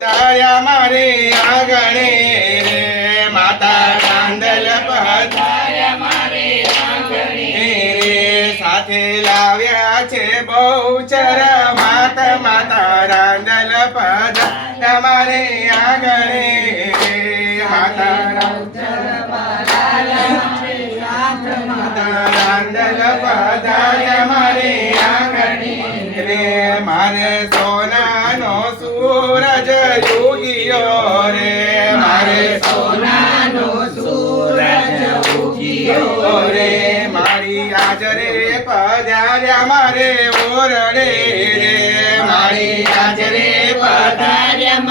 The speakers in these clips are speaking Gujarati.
તાર્યા મારે આગણે રે માતા કાંદલ પધાર્યા મારે આંગણે. રે સાથે લાવ્યા છે બહુચર માત માતા રાંદલ પધાર્યા મારે આગણે રે માતા રાંદલ પધાર્યા મારે આગણે. રે મારે સોનાનો સૂરજ યુગિયો રે મારે સોનાનો સૂરજ ઉગિયો રે મારી ઓરડે રે. મારી હાજરે પધાર્યા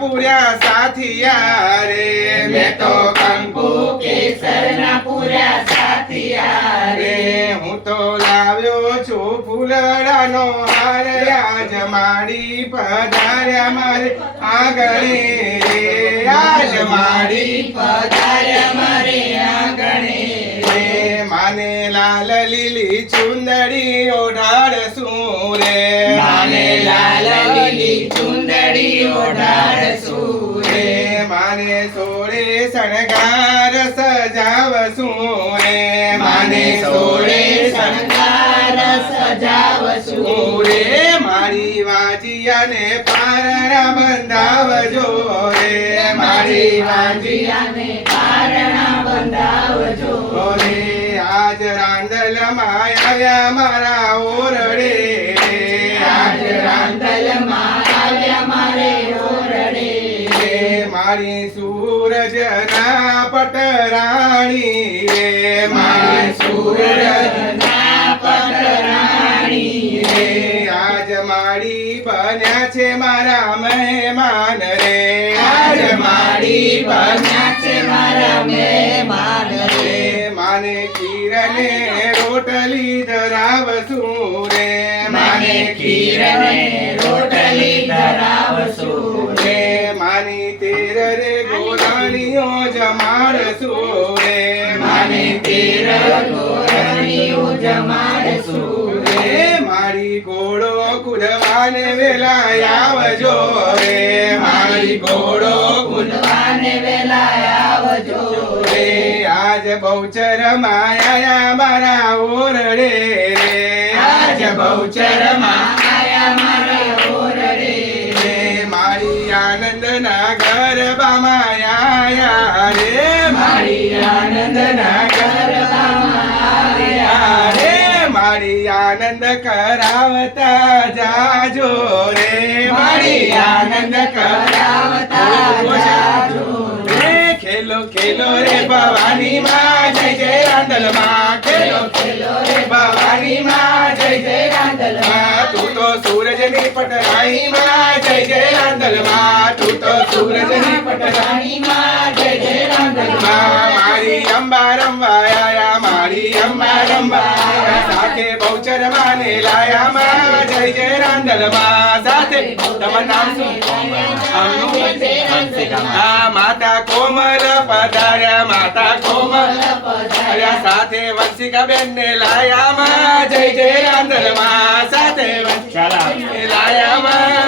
પૂર્યા સાથિયા રે મેં તો કંકુ કેસર ના પૂર્યા સાથિયા રે તો લાવ્યો છું ફૂલડાનો હાર આજ મારી પધાર્યા મારે આંગણે આજ માડી પધાર્યા મારે આંગણે. માને લાલ લીલી ચુંદડી ઓઢાડ રે? માને લાલ લીલી ચુંદડી ઓઢાડ રે? માને સોળે શણગાર સજાવશું સૂરે માને સોળે શણગાર સજાવશું. રે મારી વાજિયાને પારણા બંધાવજો. રે મારી વાજિયાને પારણા બંધાવજો. રે આજ રાંદલ આવ્યા મારા ઓરડે. આજ રાંદલ આવ્યા મારે ઓરડે. મારી સૂરજ ના પટરાણી. રે મારી સૂરજ માડી બન્યા છે મારા મહેમાન રે. આજ માડી બન્યા છે મારા મહેમાન રે. માને ખીરને રોટલી ધરાવશું રે. માને ખીરને રોટલી ધરાવશું રે. માની તેર રે ગોરાણીઓ જમાડશું રે. માને તેર ગોરાણીઓ જમાડશું રે. મારી ઘોડો કુદવાને વેલા આવજો રે મારી ઘોડો કુદવાને વેલા આવજો રે. આજ બહુચર માયા મારા ઓરડે રે, આજ બહુચર માયા મારા ઓરડે રે. મારી આનંદ ના માયા રે. આનંદ કરાવતા જાજો રે, મારી આનંદ કરાવતા જાજો ખેલો ખેલો રે ભવાની માં, જય જય રાંદલમાં ખેલો ખેલો રે બહુચર માને લાયા માં જય જય રાંદલ સાથે આ માતા કોમલ પધાર્યા. માતા કોમલ સાથે વંશિકા બેન ને લાયા માં જય જય રાંદલમાં સાથે વંશિકા લાયા માં જય